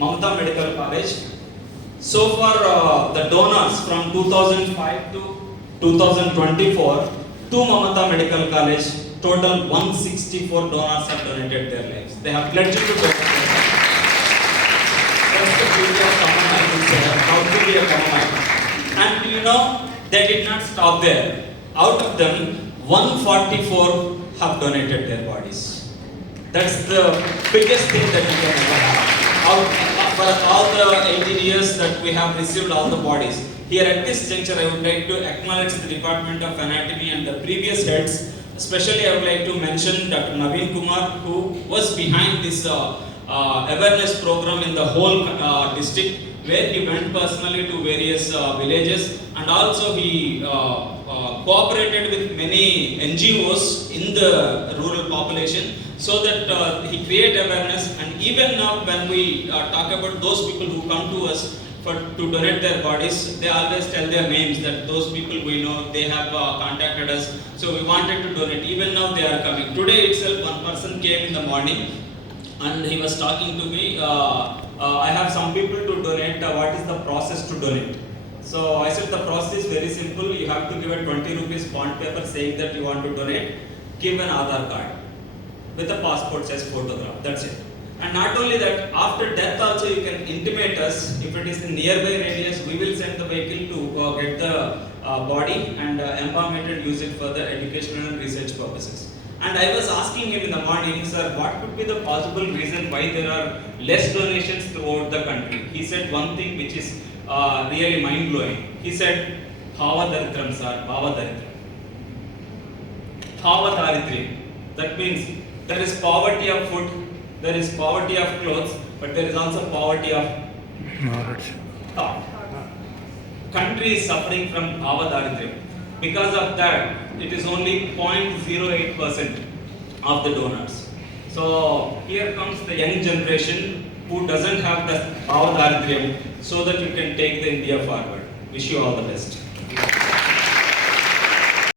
Mamata Medical College. So far, the donors from 2005 to 2024 to Mamata Medical College, total 164 donors have donated their lives. They have pledged to donate their lives. That's the beauty of common I would say, how to be a common. And you know, they did not stop there. Out of them, 144 have donated their bodies. That's the biggest thing that we can ever have. For all the 18 years that we have received all the bodies, here at this juncture I would like to acknowledge the Department of Anatomy and the previous heads. Especially I would like to mention Dr. Naveen Kumar, who was behind this awareness program in the whole district, where he went personally to various villages, and also he cooperated with many NGOs in the rural population, so that he create awareness. And even now when we talk about those people who come to us to donate their bodies, they always tell their names, that those people we know, they have contacted us, so we wanted to donate. Even now they are coming. Today itself one person came in the morning and he was talking to me, I have some people to donate, what is the process to donate? So I said the process is very simple. You have to give a 20 rupees bond paper saying that you want to donate, give an Aadhaar card with a passport size photograph, that's it. And not only that, after death also you can intimate us. If it is in nearby radius, we will send the vehicle to get the body and embalm it and use it for the educational and research purposes. And I was asking him in the morning, sir, what could be the possible reason why there are less donations throughout the country? He said one thing which is really mind-blowing. He said, Bhava Daritram, sir, Bhava Daritram. Bhava Daritram. That means there is poverty of food, there is poverty of clothes, but there is also poverty of thought. Country is suffering from Bhava Daritram. Because of that, it is only 0.08% of the donors. So here comes the young generation who doesn't have the Bhava Daritram, so that you can take the India forward. Wish you all the best.